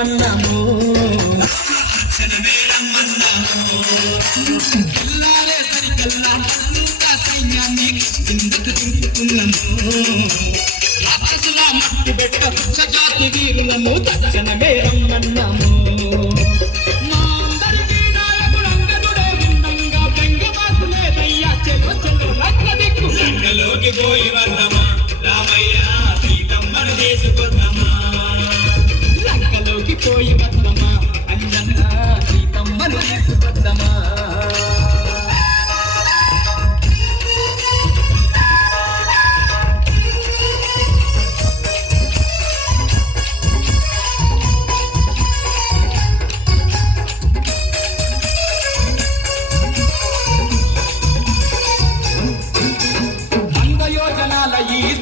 మేళమన్నాము కల్లారే సరికల్లా సైన్యాన్ని కిందకు దింపుతున్నాము రాక్షసుల మట్టి పెట్ట సజాతి వీరులను తక్షణమే రమ్మన్నాము పోయి వద్దమా రామయ్య సీతమ్మను చేసుకొద్దమా లంకలోకి పోయి వద్దమా అంజన్న సీతమ్మను చేసుకొద్దమా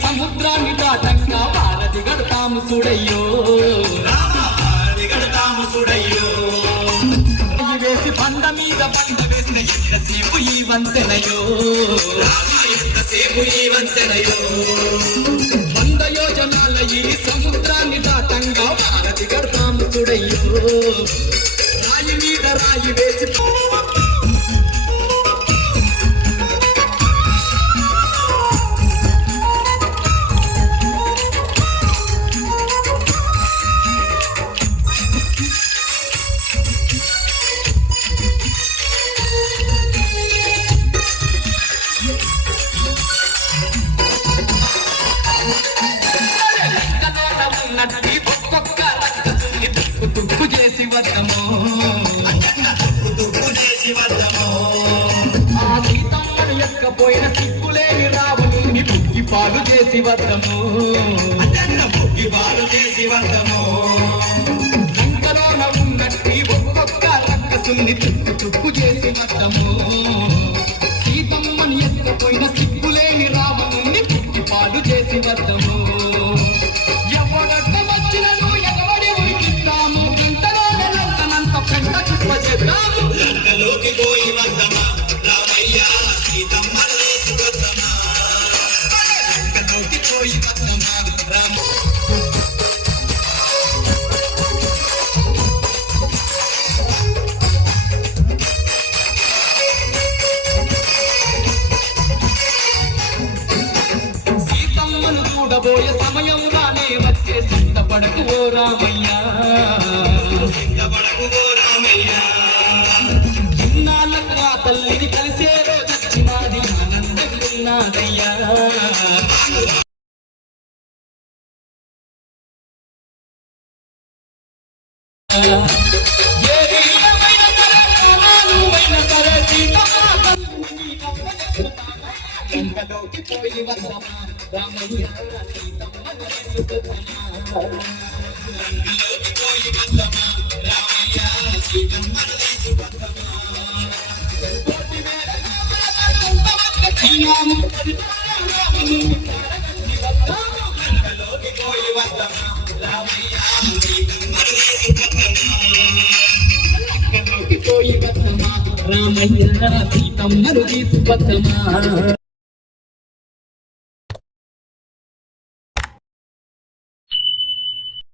సముద్రాన్ని దాటంగా వారధి గడతాము చూడయ్యో వేసి బండ మీద బండ వేసిన ఎంతసేపు ఈ వంతెనయో వంద యోజనాల ఈ సముద్రాన్ని దాటంగా వారధి గడతాము చూడయ్యో రాయి మీద రాయి వేసి ఒక్కొక్క తుక్కు చేసి వద్దము ఆ సీతమ్మను ఎక్కపోయిన సిగ్గులేని రావణుని బుక్కి పాలు చేసి వద్దము లంకలోన ఉన్నట్టి ఒక్కొక్క రక్కసుని తుక్కు చేసి వద్దము సీతమ్మను ఎక్కపోయిన సిగ్గులేని రావణుని బుక్కి పాలు చేసి వద్దము లంకలోకి పోయి వద్దమా రామయ్య సీతమ్మను చేసుకొద్దమా లంకలోకి పోయి వద్దమా రామ సీతమ్మను చూడబోయే సమయంలోనే వచ్చే సిద్ధపడకు ఓ రామయ్య ఇన్నాళ్ళకు ఆ తల్లిని కలిసే రోజొచ్చినాది ఆనందం ఉన్నదయ్యా లంకలోకి పోయి వద్దమా రామయ్య సీతమ్మను చేసుకొద్దమా రామయ్య సీతమ్మను తీసుకొద్దమా